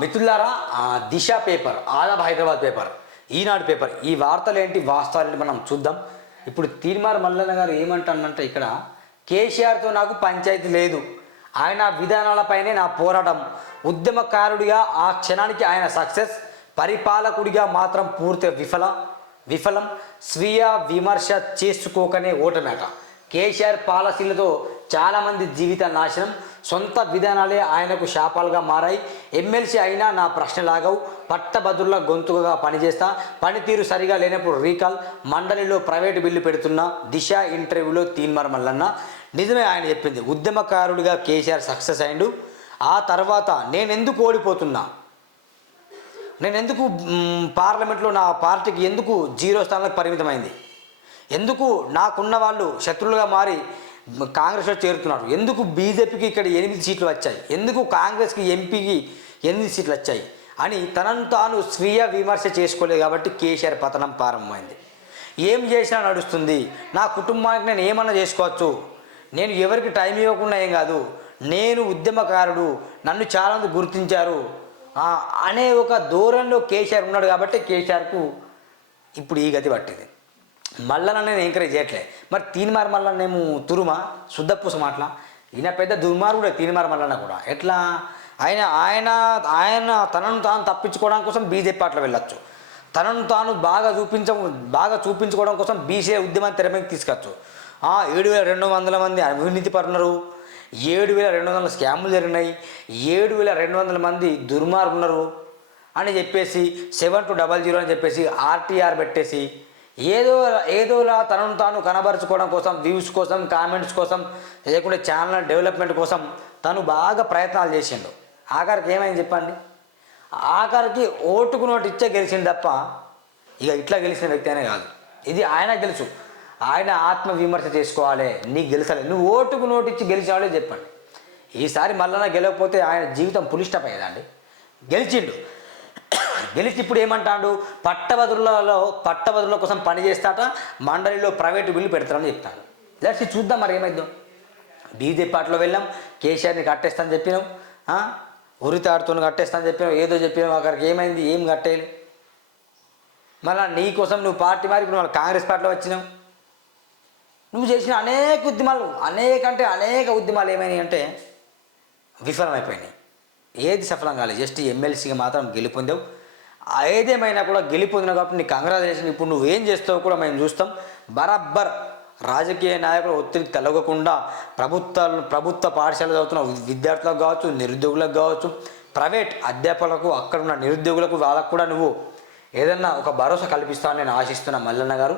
మిత్రులారా Disha paper Aadab Hyderabad paper Eenadu paper ఈ వార్తలు ఏంటి వాస్తవాలు మనం చూద్దాం. ఇప్పుడు తీర్మార్ మల్లన్న గారు ఏమంటానంటే ఇక్కడ కేసీఆర్తో నాకు పంచాయతీ లేదు. ఆయన విధానాలపైనే నా పోరాటం. ఉద్యమకారుడిగా ఆ క్షణానికి ఆయన సక్సెస్ పరిపాలకుడిగా మాత్రం పూర్తి విఫల విఫలం స్వీయ విమర్శ చేసుకోకనే ఓటమేట. కేసీఆర్ పాలసీలతో చాలామంది జీవిత నాశనం. సొంత విధానాలే ఆయనకు శాపాలుగా మారాయి. ఎమ్మెల్సీ అయినా నా ప్రశ్నలాగవు పట్టభద్రుల గొంతుగా పనిచేస్తా. పనితీరు సరిగా లేనప్పుడు రీకాల్. మండలిలో ప్రైవేటు బిల్లు పెడుతున్న. దిశ ఇంటర్వ్యూలో తీన్మార్ మల్లన్న. నిజమే ఆయన చెప్పింది. ఉద్యమకారుడిగా కేసీఆర్ సక్సెస్ అయిండు. ఆ తర్వాత నేనెందుకు ఓడిపోతున్నా? నేను ఎందుకు పార్లమెంట్లో నా పార్టీకి ఎందుకు జీరో స్థానాలకు పరిమితమైంది? ఎందుకు నాకున్న వాళ్ళు శత్రువులుగా మారి కాంగ్రెస్లో చేరుతున్నారు ఎందుకు బీజేపీకి ఇక్కడ ఎనిమిది సీట్లు వచ్చాయి? ఎందుకు కాంగ్రెస్కి ఎంపీకి ఎనిమిది సీట్లు వచ్చాయి? అని తనను తాను స్వీయ విమర్శ చేసుకోలేదు కాబట్టి కేసీఆర్ పతనం ప్రారంభమైంది. ఏం చేసినా నడుస్తుంది. నా కుటుంబానికి నేను ఏమన్నా చేసుకోవచ్చు? నేను ఎవరికి టైం ఇవ్వకుండా ఏం కాదు. నేను ఉద్యమకారుడు. నన్ను చాలామంది గుర్తించారు. అనే ఒక దూరంలో కేసీఆర్ ఉన్నాడు కాబట్టి కేసీఆర్కు ఇప్పుడు ఈ గతి పట్టింది. మళ్ళా నేను ఎంకరేజ్ చేయట్లే. మరి తీన్మార్ మళ్ళా మేము తురుమా శుద్ధపూస మాటల? ఈయన పెద్ద దుర్మార్గుడే తీన్మార్ మల్లన్న కూడా. ఎట్లా? ఆయన ఆయన ఆయన తనను తాను తప్పించుకోవడం కోసం బీజేపీ అట్లా వెళ్ళొచ్చు. తనను తాను బాగా చూపించ బాగా చూపించుకోవడం కోసం బీసీ ఉద్యమాన్ని తెర మీదకి తీసుకొచ్చు. ఆ, ఏడు వేల రెండు వందల మంది అవినీతి పరున్నారు. ఏడు వేల రెండు వందల స్కాములు జరిగినాయి. ఏడు వేల రెండు వందల మంది దుర్మార్గున్నారు అని చెప్పేసి సెవెన్ టు డబల్ జీరో అని చెప్పేసి ఆర్టీఆర్ పెట్టేసి ఏదో ఏదోలా తనను తాను కనబరుచుకోవడం కోసం వ్యూస్ కోసం కామెంట్స్ కోసం లేకుంటే ఛానల్ డెవలప్మెంట్ కోసం తను బాగా ప్రయత్నాలు చేసిండు. ఆఖరికి ఏమైంది చెప్పండి? ఆఖరికి ఓటుకు నోటు ఇచ్చే గెలిచింది తప్ప ఇక ఇట్లా గెలిచిన వ్యక్తి అనే కాదు. ఇది ఆయన తెలుసు. ఆయన ఆత్మ విమర్శ చేసుకోవాలి. నీకు గెలిచాలి. నువ్వు ఓటుకు నోటు ఇచ్చి గెలిచావాడే చెప్పండి. ఈసారి మళ్ళా గెలవకపోతే ఆయన జీవితం పులిష్టపోయేదండి గెలిచిండు. గెలిచి ఇప్పుడు ఏమంటాడు? పట్టభద్రులలో పట్టభద్రుల కోసం పని చేస్తాట మండలిలో ప్రైవేటు బిల్లు పెడతారని చెప్తాడు లేచి చూద్దాం మరి ఏమైందో. బీజేపీ పార్టీలో వెళ్ళాం కేసీఆర్ని కట్టేస్తాను చెప్పినాం ఆ? కట్టేస్తాను చెప్పినాం ఏదో చెప్పినాం అక్కడికి ఏమైంది ఏం కట్టేయాలి. మళ్ళీ నీ కోసం నువ్వు పార్టీ మారి ఇప్పుడు మళ్ళీ కాంగ్రెస్ పార్టీలో వచ్చినావు. నువ్వు చేసిన అనేక ఉద్యమాలు అనేక అంటే అనేక ఉద్యమాలు ఏమైనాయి అంటే విఫలమైపోయినాయి. ఏది సఫలం కాలేదు జస్ట్ ఎమ్మెల్సీగా మాత్రం గెలుపొందావు ఏదేమైనా కూడా గెలుపొందినావు కాబట్టి నీకు కంగ్రాచులేషన్ ఇప్పుడు నువ్వు ఏం చేస్తావు కూడా మేము చూస్తాం. బరాబ్బర్ రాజకీయ నాయకుల ఒత్తిడి తొలగకుండా ప్రభుత్వాలను ప్రభుత్వ పాఠశాల చదువుతున్న విద్యార్థులకు కావచ్చు నిరుద్యోగులకు కావచ్చు ప్రైవేట్ అధ్యాపకులకు అక్కడ ఉన్న నిరుద్యోగులకు వాళ్ళకు కూడా నువ్వు ఏదన్నా ఒక భరోసా కల్పిస్తావని నేను ఆశిస్తున్నా మల్లన్న గారు.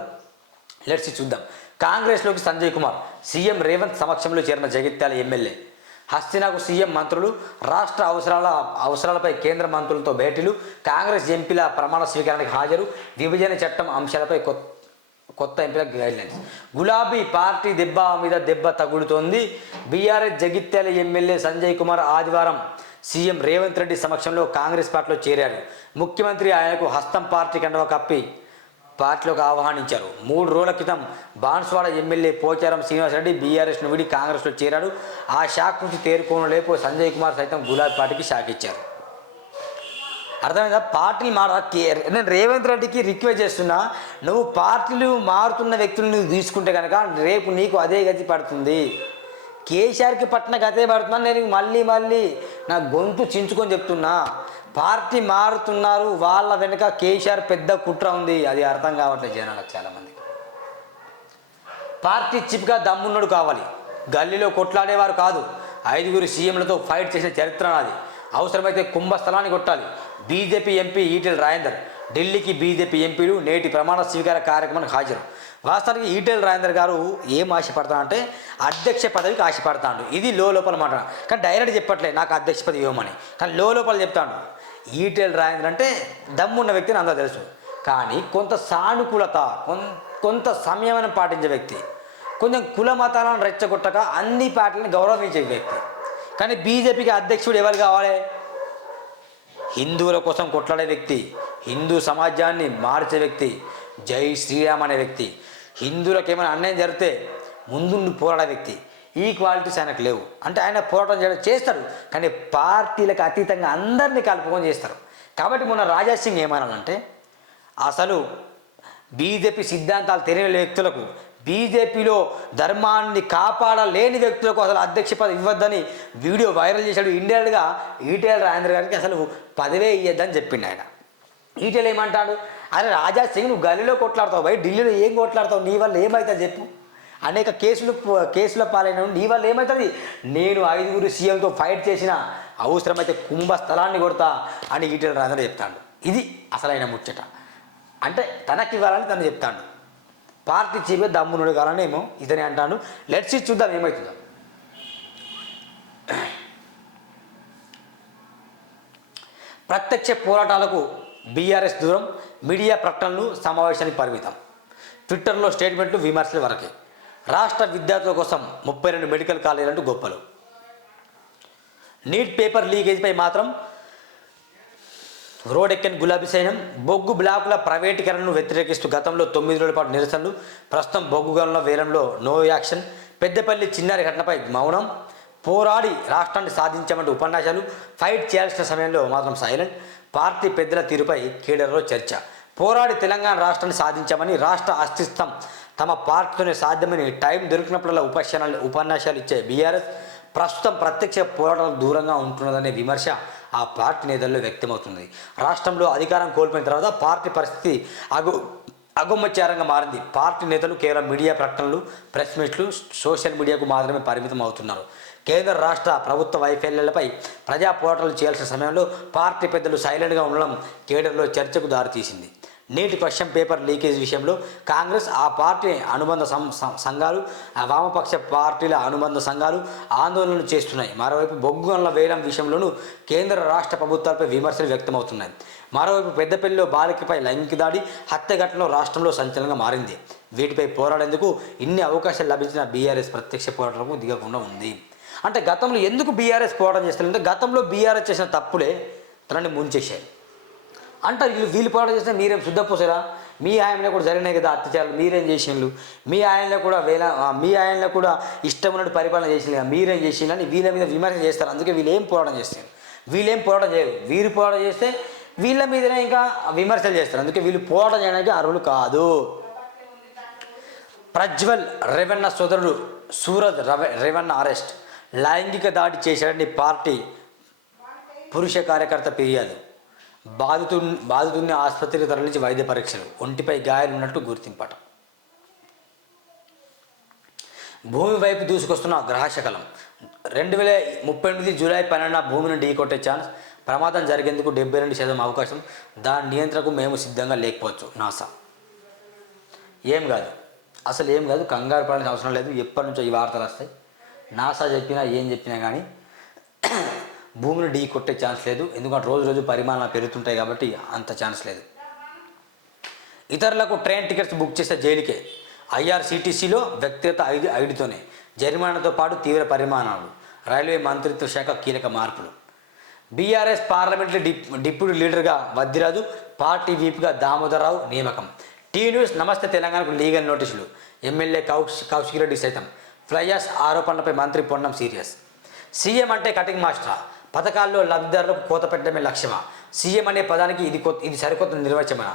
లెట్స్ చూద్దాం. కాంగ్రెస్లోకి సంజయ్ కుమార్ సీఎం రేవంత్ సమక్షంలో చేరిన జగిత్యాల ఎమ్మెల్యే. హస్తినాకు సీఎం మంత్రులు రాష్ట్ర అవసరాల అవసరాలపై కేంద్ర మంత్రులతో భేటీలు కాంగ్రెస్ ఎంపీల ప్రమాణ స్వీకారానికి హాజరు విభజన చట్టం అంశాలపై కొత్త కొత్త ఎంపీల గైడ్లైన్స్. గులాబీ పార్టీ దెబ్బ మీద దెబ్బ తగులుతోంది. బీఆర్ఎస్ జగిత్యాల ఎమ్మెల్యే సంజయ్ కుమార్ ఆదివారం సీఎం రేవంత్ రెడ్డి సమక్షంలో కాంగ్రెస్ పార్టీలో చేరారు. ముఖ్యమంత్రి ఆయనకు హస్తం పార్టీ కండవ కప్పి పార్టీలోకి ఆహ్వానించారు. మూడు రోజుల క్రితం బాన్స్వాడ ఎమ్మెల్యే పోచారం శ్రీనివాసరెడ్డి బీఆర్ఎస్ను విడి కాంగ్రెస్లో చేరాడు. ఆ షాక్ నుంచి తేరుకోనలేపు సంజయ్ కుమార్ సైతం గులాబీ పార్టీకి షాక్ ఇచ్చారు. అర్థమైందా? పార్టీలు మార నేను రేవంత్ రెడ్డికి రిక్వెస్ట్ చేస్తున్నా నువ్వు పార్టీలు మారుతున్న వ్యక్తులు నువ్వు తీసుకుంటే కనుక రేపు నీకు అదే గతి పడుతుంది. కేసీఆర్కి పట్టిన గతే పడుతున్నా నేను మళ్ళీ మళ్ళీ నా గొంతు చించుకొని చెప్తున్నా. పార్టీ మారుతున్నారు వాళ్ళ వెనుక కేసీఆర్ పెద్ద కుట్ర ఉంది. అది అర్థం కావట్లేదు జనాలకు చాలామంది పార్టీ చిప్గా దమ్మున్నడు కావాలి. గల్లీలో కొట్లాడేవారు కాదు. ఐదుగురు సీఎంలతో ఫైట్ చేసిన చరిత్ర నాది. అవసరమైతే కుంభస్థలాన్ని కొట్టాలి. BJP MP Etela Rajender. ఢిల్లీకి బీజేపీ ఎంపీలు నేటి ప్రమాణ స్వీకార కార్యక్రమానికి హాజరు. వాస్తవానికి ఈటెల రాజేందర్ గారు ఏం ఆశపడతాడు అంటే అధ్యక్ష పదవికి ఆశపడతాడు. ఇది లో లోపల మాట కానీ డైరెక్ట్ చెప్పట్లే నాకు అధ్యక్ష పదవి ఇవ్వమని. కానీ లో లోపల చెప్తాడు. ఈటెల రాజేందర్ అంటే దమ్మున్న వ్యక్తిని అందరూ తెలుసు. కానీ కొంత సానుకూలత కొంత సంయమనం పాటించే వ్యక్తి కొంచెం కుల మతాలను రెచ్చగొట్టక అన్ని పార్టీలను గౌరవించే వ్యక్తి. కానీ బీజేపీకి అధ్యక్షుడు ఎవరు కావాలి? హిందువుల కోసం కొట్లాడే వ్యక్తి హిందూ సమాజాన్ని మార్చే వ్యక్తి జై శ్రీరామ్ అనే వ్యక్తి. హిందువులకు ఏమైనా అన్యాయం జరిగితే ముందుండి పోరాడే వ్యక్తి. ఈ క్వాలిటీస్ ఆయనకు లేవు. అంటే ఆయన పోరాటం చేయడం చేస్తాడు కానీ పార్టీలకు అతీతంగా అందరినీ కలుపుకొని చేస్తారు. కాబట్టి మొన్న రాజా సింగ్ ఏమన్నాడంటే అసలు బీజేపీ సిద్ధాంతాలు తెలియని వ్యక్తులకు బీజేపీలో ధర్మాన్ని కాపాడలేని వ్యక్తులకు అసలు అధ్యక్ష పదవి ఇవ్వద్దని వీడియో వైరల్ చేశాడు. ఇండియాగా ఈటెల రాజేంద్ర గారికి అసలు పదవే ఇవ్వద్దని చెప్పిండు ఆయన. ఈటెల ఏమంటాడు? అరే రాజా సింగ్ నువ్వు గల్లీలో కొట్లాడతావు బయట ఢిల్లీలో ఏం కొట్లాడతావు? నీ వల్ల ఏమవుతుంది చెప్పు. అనేక కేసులు కేసుల పాలైన నీ వల్ల ఏమవుతుంది నేను ఐదుగురు సీఎంతో ఫైట్ చేసిన అవసరమైతే కుంభ స్థలాన్ని కొడతా అని ఈటల రాజన చెప్తాడు. ఇది అసలైన ముచ్చట. అంటే తనకి ఇవ్వాలని తను చెప్తాడు. పార్టీ చీపే దమ్మునుడు కాలనేమో ఇతనే అంటాడు. లెట్స్ ఇచ్చి చూద్దాం ఏమవుతుందో ప్రత్యక్ష పోరాటాలకు బీఆర్ఎస్ దూరం మీడియా ప్రకటనలు సమావేశానికి పరిమితం. ట్విట్టర్లో స్టేట్మెంట్లు విమర్శల వరకే. రాష్ట్ర విద్యార్థుల కోసం ముప్పై రెండు మెడికల్ కాలేజీలంటూ గొప్పలు. నీట్ పేపర్ లీకేజ్పై మాత్రం రోడ్ గులాబీ సైన్యం బొగ్గు బ్లాకుల ప్రైవేటీకరణను వ్యతిరేకిస్తూ గతంలో తొమ్మిది రోజుల పాటు నిరసనలు. ప్రస్తుతం బొగ్గు గనుల వేలంలో నో యాక్షన్ పెద్దపల్లి చిన్నారి ఘటనపై మౌనం. పోరాడి రాష్ట్రాన్ని సాధించామంటే ఉపన్యాసాలు. ఫైట్ చేయాల్సిన సమయంలో మాత్రం సైలెంట్. పార్టీ పెద్దల తీరుపై కేడర్లో చర్చ. పోరాడి తెలంగాణ రాష్ట్రాన్ని సాధించామని రాష్ట్ర అస్తిత్వం తమ పార్టీతోనే సాధ్యమని టైం దొరికినప్పుడల్లా ఉపన్యాసాలు ఉపన్యాసాలు ఇచ్చే బీఆర్ఎస్ ప్రస్తుతం ప్రత్యక్ష పోరాటాలకు దూరంగా ఉంటున్నదనే విమర్శ ఆ పార్టీ నేతల్లో వ్యక్తమవుతుంది రాష్ట్రంలో అధికారం కోల్పోయిన తర్వాత పార్టీ పరిస్థితి అగు అగుమచారంగా మారింది. పార్టీ నేతలు కేవలం మీడియా ప్రకటనలు ప్రెస్ మీట్లు సోషల్ మీడియాకు మాత్రమే పరిమితం అవుతున్నారు. కేంద్ర రాష్ట్ర ప్రభుత్వ వైఫల్యాలపై ప్రజా పోరాటాలు చేయాల్సిన సమయంలో పార్టీ పెద్దలు సైలెంట్గా ఉండడం కేడర్లో చర్చకు దారితీసింది. నేటి పక్షం పేపర్ లీకేజ్ విషయంలో కాంగ్రెస్ ఆ పార్టీ అనుబంధ సం- సంఘాలు ఆ వామపక్ష పార్టీల అనుబంధ సంఘాలు ఆందోళనలు చేస్తున్నాయి. మరోవైపు బొగ్గు గనుల వేలం విషయంలోనూ కేంద్ర రాష్ట్ర ప్రభుత్వాలపై విమర్శలు వ్యక్తమవుతున్నాయి. మరోవైపు పెద్దపల్లిలో బాలికపై లైంగిక దాడి హత్య ఘటనలో రాష్ట్రంలో సంచలనంగా మారింది. వీటిపై పోరాడేందుకు ఇన్ని అవకాశాలు లభించిన బీఆర్ఎస్ ప్రత్యక్ష పోరాటాలకు దిగకుండా ఉంది. అంటే గతంలో ఎందుకు బీఆర్ఎస్ పోరాటం చేస్తారంటే గతంలో బీఆర్ఎస్ చేసిన తప్పులే తనని ముంచేశాయి. అంటే వీళ్ళు వీళ్ళు పోరాటం చేస్తే మీరేం శుద్ధపోసారా మీ ఆయనలో కూడా జరిగినాయి కదా అత్యాచారాలు మీరేం చేసిండ్రు? మీ ఆయనలో కూడా వేల మీ ఆయనలో కూడా ఇష్టం ఉన్నట్టు పరిపాలన చేసిండ్రు కదా మీరేం చేసిండ్రు? అని వీళ్ళ మీద విమర్శ చేస్తారు. అందుకే వీళ్ళు ఏం పోరాటం చేస్తారు? వీళ్ళేం పోరాటం చేయరు. వీరు పోరాటం చేస్తే వీళ్ళ మీదనే ఇంకా విమర్శలు చేస్తారు. అందుకే వీళ్ళు పోరాటం చేయడానికి అర్హులు కాదు. ప్రజ్వల్ రేవన్న సోదరుడు సూరజ్ రవ రేవన్న అరెస్ట్. లైంగిక దాడి చేశాడని పార్టీ పురుష కార్యకర్త ఫిర్యాదు. బాధితు బాధితుడిని ఆసుపత్రికి తరలించి వైద్య పరీక్షలు. ఒంటిపై గాయాలు ఉన్నట్టు గుర్తింపట. భూమి వైపు దూసుకొస్తున్న గ్రహశకలం. రెండు వేల ముప్పై ఎనిమిది జూలై పన్నెండున భూమిని ఢీకొట్టే ఛాన్స్. ప్రమాదం జరిగేందుకు డెబ్బై రెండు శాతం అవకాశం. దాని నియంత్రణకు మేము సిద్ధంగా లేకపోవచ్చు. నాసా. ఏం కాదు. అసలు ఏం కాదు. కంగారు పడాల్సిన అవసరం లేదు. ఎప్పటి నుంచో ఈ వార్తలు వస్తాయి. నాసా చెప్పినా ఏం చెప్పినా కానీ భూమిని ఢీ కొట్టే ఛాన్స్ లేదు. ఎందుకంటే రోజు రోజు పరిమాణాలు పెరుగుతుంటాయి కాబట్టి అంత ఛాన్స్ లేదు. ఇతరులకు ట్రైన్ టికెట్స్ బుక్ చేస్తే జైలుకే ఐఆర్సీటీసీలో వ్యక్తిగత ఐదు ఐడితోనే జరిమానాతో పాటు తీవ్ర పరిమాణాలు రైల్వే మంత్రిత్వ శాఖ కీలక మార్పులు. బీఆర్ఎస్ పార్లమెంటరీ డిప్ డిప్యూటీ లీడర్గా వద్దిరాజు పార్టీ వీప్గా దామోదరరావు నియామకం. టీ న్యూస్ నమస్తే తెలంగాణకు లీగల్ నోటీసులు. ఎమ్మెల్యే కౌశ్ కౌశిక్ రెడ్డి సైతం. ఫ్లైయర్స్ ఆరోపణలపై మంత్రి పొన్నం సీరియస్. సీఎం అంటే కటింగ్ మాస్టర్? పథకాల్లో లబ్ధిదారులకు కోత పెట్టడమే లక్ష్యమా? సీఎం అనే పదానికి ఇది కొత్త ఇది సరికొత్త నిర్వచమన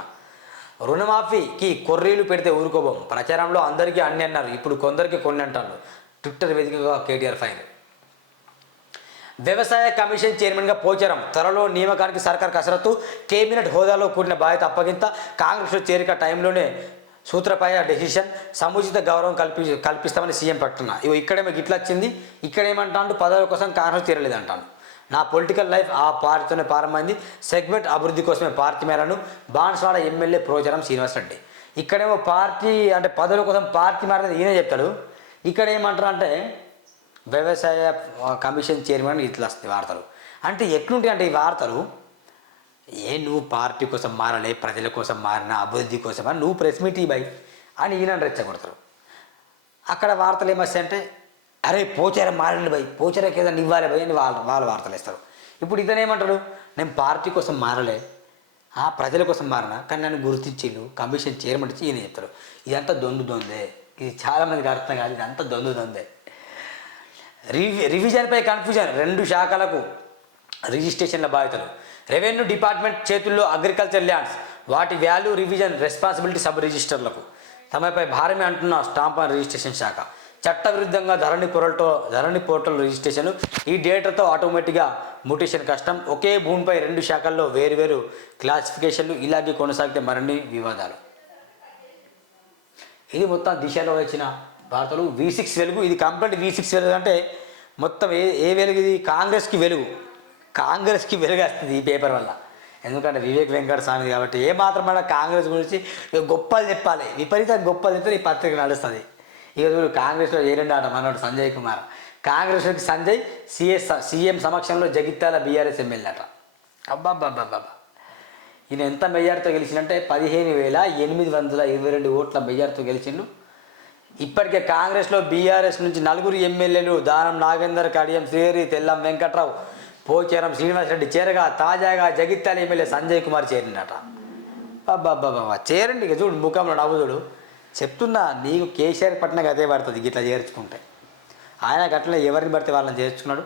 రుణమాఫీకి కొర్రీలు పెడితే ఊరుకోబోం. ప్రచారంలో అందరికీ అన్ని అన్నారు. ఇప్పుడు కొందరికి కొన్ని అంటారు ట్విట్టర్ వేదికగా కేటీఆర్ ఫైన్ వ్యవసాయ కమిషన్ చైర్మన్గా పోచారం. త్వరలో నియామకానికి సర్కార్ కసరత్తు. కేబినెట్ హోదాలో కూడిన బాధ్యత అప్పగింత. కాంగ్రెస్లో చేరిక టైంలోనే సూత్రపాయ డెసిషన్. సముచిత గౌరవం కల్పి కల్పిస్తామని సీఎం ప్రకటన. ఇవి ఇక్కడేమో గిట్ల వచ్చింది ఇక్కడేమంటాను పదవి కోసం కాంగ్రెస్ తీరలేదంటాను నా పొలిటికల్ లైఫ్ ఆ పార్టీతోనే ప్రారంభమైంది. సెగ్మెంట్ అభివృద్ధి కోసమే పార్టీ మేరను బాన్స్వాడ ఎమ్మెల్యే ప్రోచారం శ్రీనివాసరెడ్డి ఇక్కడేమో పార్టీ అంటే పదవుల కోసం పార్టీ మారని ఈయనే చెప్తాడు. ఇక్కడ ఏమంటారు అంటే వ్యవసాయ కమిషన్ చైర్మన్ ఇట్లా వస్తాయి వార్తలు అంటే ఎట్లుంటాయి అంటే ఈ వార్తలు? ఏ నువ్వు పార్టీ కోసం మారలే ప్రజల కోసం మారిన అభివృద్ధి కోసం అని నువ్వు ప్రెస్ మీట్ ఇవ్వయి అని ఈయన రెచ్చగొడతారు. అక్కడ వార్తలు ఏమొస్తాయంటే అరే పోచారం మారండి భయ్ పోచారకి ఏదైనా ఇవ్వాలి భయ్ అని వాళ్ళ వాళ్ళ వార్తలు ఇస్తారు ఇప్పుడు ఇతను ఏమంటాడు? నేను పార్టీ కోసం మారలే. ఆ ప్రజల కోసం మారినా? కానీ నన్ను గుర్తించిండు కమిషన్ చైర్మన్ ఇచ్చి ఈయన చెప్తారు ఇదంతా దొందు దొందే. ఇది చాలామందికి అర్థం కాదు ఇదంతా దొందు దొందే. రివి రివిజన్పై కన్ఫ్యూజన్ రెండు శాఖలకు రిజిస్ట్రేషన్ల బాధ్యతలు. రెవెన్యూ డిపార్ట్మెంట్ చేతుల్లో అగ్రికల్చర్ ల్యాండ్స్ వాటి వాల్యూ రివిజన్ రెస్పాన్సిబిలిటీ సబ్ రిజిస్టర్లకు. తమపై భారమే అంటున్న స్టాంప్ అండ్ రిజిస్ట్రేషన్ శాఖ. చట్టవిరుద్ధంగా Dharani portal Dharani portal registration ఈ డేటాతో ఆటోమేటిక్గా మ్యూటేషన్ కష్టం. ఒకే భూమిపై రెండు శాఖల్లో వేరువేరు క్లాసిఫికేషన్లు ఇలాగే కొనసాగితే మరిన్ని వివాదాలు. ఇది మొత్తం దిశలో వచ్చిన వార్తలు. వి సిక్స్ వెలుగు ఇది కంప్లీట్ వి సిక్స్ వెలుగు అంటే మొత్తం ఏ ఏ వెలుగు ఇది? కాంగ్రెస్కి వెలుగు. కాంగ్రెస్కి వెలుగు వస్తుంది ఈ పేపర్ వల్ల. ఎందుకంటే వివేక్ వెంకట స్వామి కాబట్టి ఏ మాత్రం కాంగ్రెస్ గురించి గొప్పలు చెప్పాలి. విపరీతంగా గొప్పలు చెప్తే ఈ పత్రిక నడుస్తుంది. ఇక చూడు కాంగ్రెస్లో ఏరెండాట మనోడు సంజయ్ కుమార్. కాంగ్రెస్లోకి సంజయ్ సిఎస్ సీఎం సమక్షంలో జగిత్యాల బీఆర్ఎస్ ఎమ్మెల్యే అట. అబ్బాబ్బాబ్బాబ్బా ఈయన ఎంత మెయ్యార్తో గెలిచినంటే పదిహేను వేల ఎనిమిది వందల ఇరవై రెండు ఓట్ల మెయ్యార్తో గెలిచిండు. ఇప్పటికే కాంగ్రెస్లో బీఆర్ఎస్ నుంచి నలుగురు ఎమ్మెల్యేలు దానం నాగేందర్ కడియం శ్రీహరి తెల్లం వెంకట్రావు పోచారం శ్రీనివాసరెడ్డి చేరగా తాజాగా జగిత్యాల ఎమ్మెల్యే సంజయ్ కుమార్ చేరిండట. బాబా చేరండి ఇక చూడు ముఖంలో నవ్వు చూడు. చెప్తున్నా నీకు కేసీఆర్ పట్టిన అదే పడుతుంది ఇట్లా చేర్చుకుంటే. ఆయన గట్ల ఎవరిని పడితే వాళ్ళని చేర్చుకున్నాడు?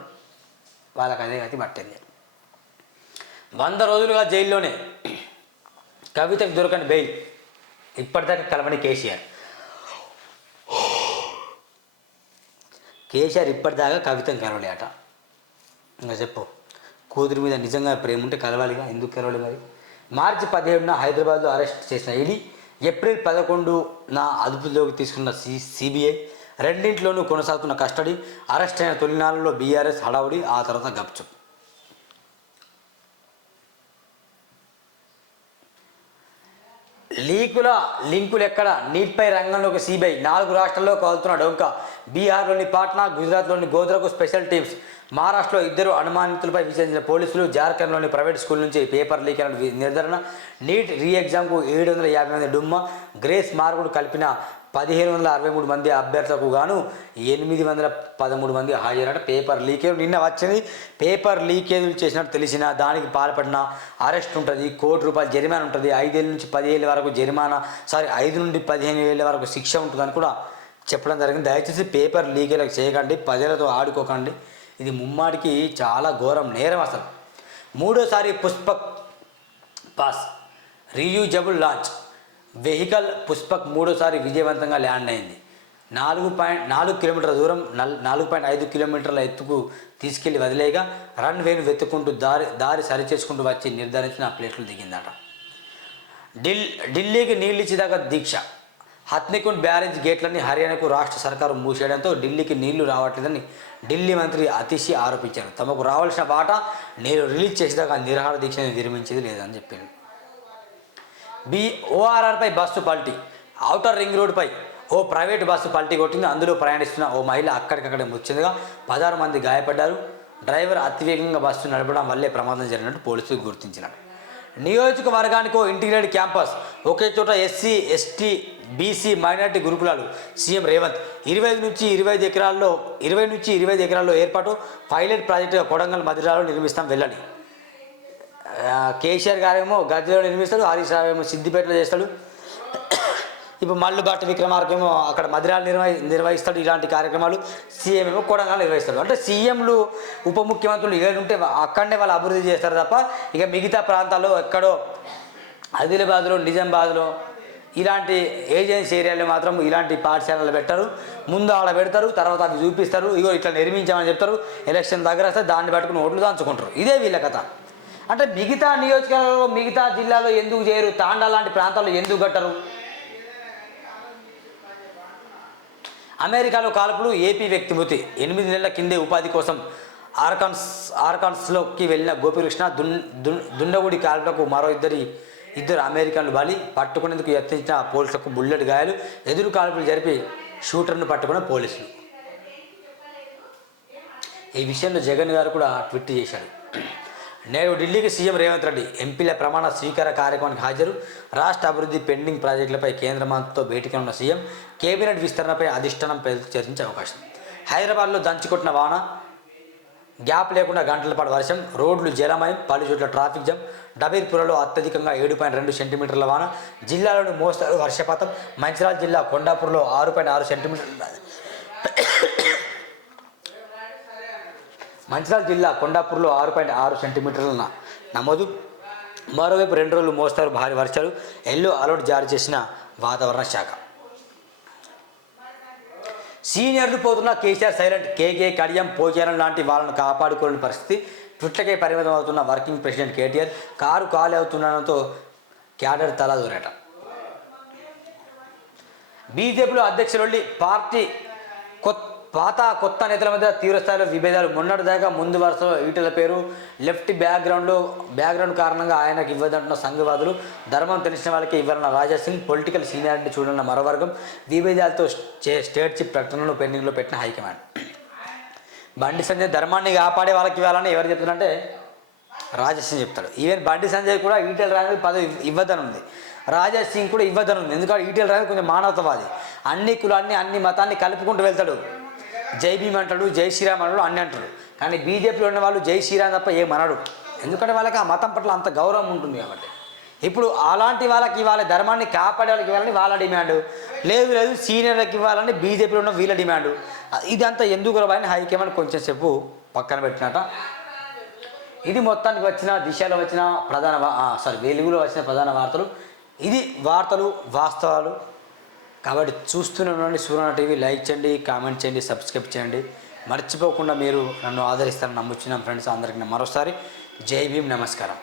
వాళ్ళకి అదే గతి పట్టింది. వంద రోజులుగా జైల్లోనే కవితకు దొరకని బెయిల్. ఇప్పటిదాకా కలవని కేసీఆర్. కేసీఆర్ ఇప్పటిదాకా కవితను కలవలే అట ఇంకా చెప్పు కూతురు మీద నిజంగా ప్రేమ ఉంటే కలవాలిగా? ఎందుకు కలవాలి మరి? మార్చి పదిహేడున హైదరాబాద్లో అరెస్ట్ చేసిన ఈడీ ఏప్రిల్ పదకొండు నా అదుపులోకి తీసుకున్న సి సిబిఐ రెండింటిలోనూ కొనసాగుతున్న కస్టడీ అరెస్ట్ అయిన తొలినాళ్ళలో బీఆర్ఎస్ హడావుడి ఆ తర్వాత గప్చుప్. లీకుల లింకులు ఎక్కడ? నీట్పై రంగంలోకి సిబిఐ. నాలుగు రాష్ట్రాల్లో కలుతున్న డొంక. బీహార్లోని పాట్నా గుజరాత్లోని గోద్రకు స్పెషల్ టీమ్స్. మహారాష్ట్రలో ఇద్దరు అనుమానితులపై విచారించిన పోలీసులు జార్ఖండ్లోని ప్రైవేట్ స్కూల్ నుంచి పేపర్ లీక్ అయిన నిర్ధారణ. నీట్ రీ ఎగ్జామ్కు ఏడు వందల యాభై మంది డుమ్మ. గ్రేస్ మార్కుడు కలిపిన పదిహేను వందల అరవై మూడు మంది అభ్యర్థులకు గాను ఎనిమిది వందల పదమూడు మంది హాజరైన పేపర్ లీకేజ్ నిన్న వచ్చింది. పేపర్ లీకేజీలు చేసినట్టు తెలిసిన దానికి పాల్పడిన అరెస్ట్ ఉంటుంది. కోటి రూపాయలు జరిమానా ఉంటుంది. ఐదేళ్ళ నుంచి పదిహేళ్ళ వరకు జరిమానా సారీ ఐదు నుండి పదిహేను ఏళ్ళ వరకు శిక్ష ఉంటుందని కూడా చెప్పడం జరిగింది. దయచేసి పేపర్ లీకేజ్ చేయకండి. ప్రజలతో ఆడుకోకండి. ఇది ముమ్మాడికి చాలా ఘోరం నేరం అసలు. మూడోసారి Pushpak pass. Reusable launch. Vehicle Pushpak మూడోసారి విజయవంతంగా ల్యాండ్ అయింది. నాలుగు పాయింట్ నాలుగు కిలోమీటర్ల దూరం నల్ నాలుగు పాయింట్ ఐదు కిలోమీటర్ల ఎత్తుకు తీసుకెళ్ళి వదిలేగా రన్ వేను వెతుక్కుంటూ దారి దారి సరిచేసుకుంటూ వచ్చి నిర్ధారించిన ప్లేట్లు దిగిందట. ఢిల్ ఢిల్లీకి నీళ్ళు ఇచ్చేదాకా దీక్ష. హత్నికుండ్ బ్యారేజ్ గేట్లని హర్యానాకు రాష్ట్ర సర్కారు మూసేయడంతో ఢిల్లీకి నీళ్ళు రావట్లేదని ఢిల్లీ మంత్రి అతిశి ఆరోపించారు. తమకు రావాల్సిన బాట నీరు రిలీజ్ చేసేదాకా నిరాహార దీక్షను విరమించేది లేదని చెప్పింది బి ఓఆర్ఆర్పై బస్సు పల్టీ. ఔటర్ రింగ్ రోడ్పై ఓ ప్రైవేట్ బస్సు పల్టీ కొట్టింది. అందులో ప్రయాణిస్తున్న ఓ మహిళ అక్కడికక్కడే ముచ్చిందిగా పదహారు మంది గాయపడ్డారు. డ్రైవర్ అతివేగంగా బస్సు నడపడం వల్లే ప్రమాదం జరిగినట్టు పోలీసులు గుర్తించినారు. నియోజకవర్గానికి ఓ ఇంటిగ్రేటెడ్ క్యాంపస్. ఒకే చోట ఎస్సీ ఎస్టీ బీసీ మైనార్టీ గురుకులాలు. సీఎం రేవంత్ ఇరవై ఐదు నుంచి ఇరవై ఐదు ఎకరాల్లో ఇరవై నుంచి ఇరవై ఐదు ఎకరాల్లో ఏర్పాటు పైలట్ ప్రాజెక్టుగా కొడంగల్ మధిరాలో నిర్మిస్తాం వెళ్ళండి కేసీఆర్ గారేమో గద్దెలో నిర్మిస్తాడు హరీష్ రావు ఏమో సిద్దిపేటలో చేస్తాడు. ఇప్పుడు మల్లు భట్ విక్రమార్క ఏమో అక్కడ మధిరాలు నిర్వహి నిర్వహిస్తాడు ఇలాంటి కార్యక్రమాలు. సీఎం ఏమో కొడంగా నిర్వహిస్తాడు. అంటే సీఎంలు ఉప ముఖ్యమంత్రులు ఏడుంటే అక్కడనే వాళ్ళు అభివృద్ధి చేస్తారు తప్ప ఇక మిగతా ప్రాంతాల్లో ఎక్కడో ఆదిలాబాద్లో నిజామాబాద్లో ఇలాంటి ఏజెన్సీ ఏరియాలో మాత్రం ఇలాంటి పాఠశాలలు పెట్టరు. ముందు ఆడ పెడతారు తర్వాత అవి చూపిస్తారు. ఇగో ఇట్లా నిర్మించామని చెప్తారు. ఎలక్షన్ దగ్గర వస్తే దాన్ని పట్టుకుని ఓట్లు దాంచుకుంటారు. ఇదే వీళ్ళ కథ. అంటే మిగతా నియోజకవర్గాల్లో మిగతా జిల్లాలో ఎందుకు చేయరు? తాండా లాంటి ప్రాంతాల్లో ఎందుకు కట్టరు? అమెరికాలో కాల్పులు ఏపీ వ్యక్తి మృతి ఎనిమిది నెలల కిందే ఉపాధి కోసం ఆర్కాన్స్ ఆర్కాన్స్లోకి వెళ్ళిన గోపికృష్ణ దున్ దుండగుడి కాల్పులకు మరో ఇద్దరి ఇద్దరు అమెరికన్లు బలి పట్టుకునేందుకు యత్నించిన పోలీసులకు బుల్లెట్ గాయాలు. ఎదురు కాల్పులు జరిపి షూటర్ను పట్టుకున్న పోలీసులు. ఈ విషయంలో జగన్ గారు కూడా ట్వీట్ చేశాడు. నేడు ఢిల్లీకి సీఎం రేవంత్ రెడ్డి ఎంపీల ప్రమాణ స్వీకార కార్యక్రమానికి హాజరు. రాష్ట్ర అభివృద్ధి పెండింగ్ ప్రాజెక్టులపై కేంద్ర మంత్రితో భేటీకి ఉన్న సీఎం కేబినెట్ విస్తరణపై అధిష్టానం చర్చించే అవకాశం. హైదరాబాద్లో దంచుకొట్టిన వాన గ్యాప్ లేకుండా గంటల పాటు వర్షం రోడ్లు జలమయం పలు చోట్ల ట్రాఫిక్ జామ్. డబీర్పురలో అత్యధికంగా ఏడు పాయింట్ రెండు సెంటీమీటర్ల వాన జిల్లాలోని మోస్తరు వర్షపాతం. మంచిర్యాల జిల్లా కొండాపూర్లో ఆరు పాయింట్ ఆరు సెంటీమీటర్ల. మంచిర్యాల జిల్లా కొండాపూర్లో ఆరు పాయింట్ ఆరు సెంటీమీటర్ల నమోదు. మరోవైపు రెండు రోజులు మోస్తారు భారీ వర్షాలు. ఎల్లో అలర్ట్ జారీ చేసిన వాతావరణ శాఖ. సీనియర్లు పోతున్న KCR silent. KK Kadiyam Pocharam లాంటి వాళ్ళను కాపాడుకోలేని పరిస్థితి. ట్విట్లకే పరిమితం అవుతున్న వర్కింగ్ ప్రెసిడెంట్ కేటీఆర్ కారు ఖాళీ అవుతుండడంతో క్యాడర్ తలా దూరట. బీజేపీలో అధ్యక్షులు పార్టీ కొత్త పాత కొత్త నేతల మధ్య తీవ్రస్థాయిలో విభేదాలు. మొన్నటిదాకా ముందు వరుసలో ఈటల పేరు లెఫ్ట్ బ్యాక్గ్రౌండ్లో బ్యాక్గ్రౌండ్ కారణంగా ఆయనకు ఇవ్వదంటున్న సంఘవాదులు ధర్మం తెలిసిన వాళ్ళకి ఇవ్వాలన్న రాజా సింగ్ పొలిటికల్ సీనియారిటీ చూడన్న మరోవర్గం విభేదాలతో స్టేట్ చీఫ్ ప్రకటనలు పెండింగ్లో పెట్టిన హైకమాండ్. బండి సంజయ్ ధర్మాన్ని కాపాడే వాళ్ళకి ఇవ్వాలని ఎవరు చెప్తున్నారంటే రాజేష్ సింగ్ చెప్తాడు ఈవెన్ బండి సంజయ్ కూడా ఈటెల్ రాజు పదవి ఇవ్వదని ఉంది రాజా సింగ్ కూడా ఇవ్వదని ఉంది ఎందుకంటే ఈటెల్ రాజు కొంచెం మానవతవాది. అన్ని కులాన్ని అన్ని మతాన్ని కలుపుకుంటూ వెళ్తాడు. జై భీమ్ అంటాడు జై శ్రీరామ్ అంటాడు అన్ని అంటాడు. కానీ బీజేపీలో ఉన్న వాళ్ళు జై శ్రీరామ్ తప్ప ఏమనడు ఎందుకంటే వాళ్ళకి ఆ మతం పట్ల అంత గౌరవం ఉంటుంది కాబట్టి. ఇప్పుడు అలాంటి వాళ్ళకి ఇవ్వాలి ధర్మాన్ని కాపాడే వాళ్ళకి ఇవ్వాలని వాళ్ళ డిమాండ్. లేదు లేదు సీనియర్లకు ఇవ్వాలని బీజేపీలో ఉన్న వీళ్ళ డిమాండ్. ఇదంతా ఎందుకు రాని హైకమాండ్ కొంచెం సేపు పక్కన పెట్టినట. ఇది మొత్తానికి వచ్చిన దిశలో వచ్చిన ప్రధాన సారీ వెలుగులో వచ్చిన ప్రధాన వార్తలు. ఇది వార్తలు వాస్తవాలు. కాబట్టి చూస్తున్నటువంటి సూర్యన టీవీ లైక్ చేయండి కామెంట్ చేయండి సబ్స్క్రైబ్ చేయండి. మర్చిపోకుండా మీరు నన్ను ఆదరిస్తారని నమ్ముచున్నాం ఫ్రెండ్స్ అందరికీ మరోసారి జై భీమ్ నమస్కారం.